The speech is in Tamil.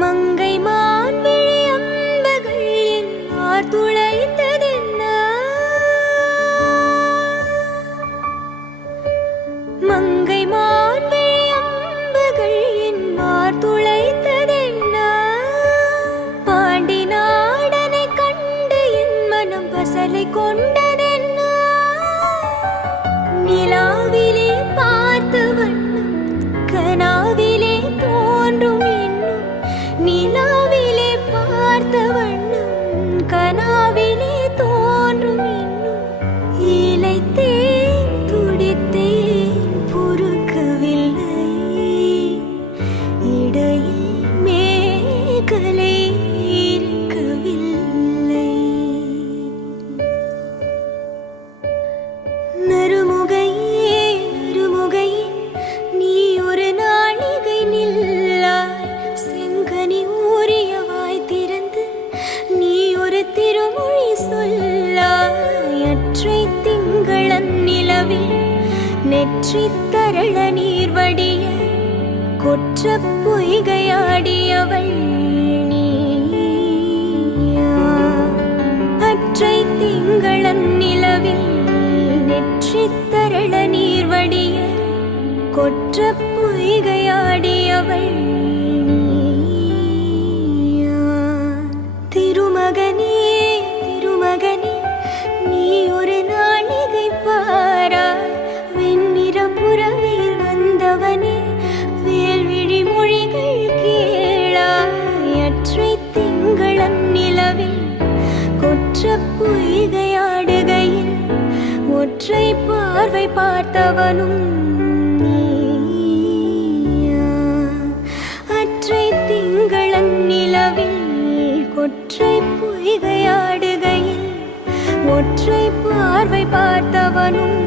மங்கை மான் விழி அம்புகள் என் மார் துளைத்ததென்ன? மங்கை மான் விழி அம்புகள் என் மார் துளைத்ததென்ன? பாண்டி நாடனை கண்டு என் மனம் பசலை கொண்டதென்ன? நிலாவிலே பார்த்த வண்ணம் கனாவிலே தோன்றும் நிலாவிலே பார்த்த வண்ணம் கனாவிலே தோன்றும் இன்னும் இளைத்தேன் துடித்தேன் பொறுக்கவில்லை இடையில் மேகலை இருக்கவில்லை நறுமுகையே நறுமுகையே நீ ஒரு நாளிகை நில்லாய் செங்கனி ஊறியவாய் திறந்து நீ ஒரு திருமொழி சொல்லாய் அற்றை திங்களன் நிலவில் நெற்றி தரள நீர் வடிய கொற்ற பொய்கையாடியவள் நீயா அற்றை திங்களன் நிலவில் நெற்றி தரள நீர் வடிய கொற்ற பொய்கையாடியவள் திருமகனே திருமகனே நீ ஒரு நாளிகை பாராய் வெண்ணிற புறவில் வந்தவனே வேல்விழி மொழிகள் கேளாய் அற்றை திங்களன் நிலவில் கொற்ற பொய்கையாடுகையில் ஒற்றை பார்வை பார்த்தவனும் நீயா அற்றை திங்களன் நிலவில் ஒற்றை பொய்கையாடுகையில் ஒற்றை பார்வை பார்த்தவனும்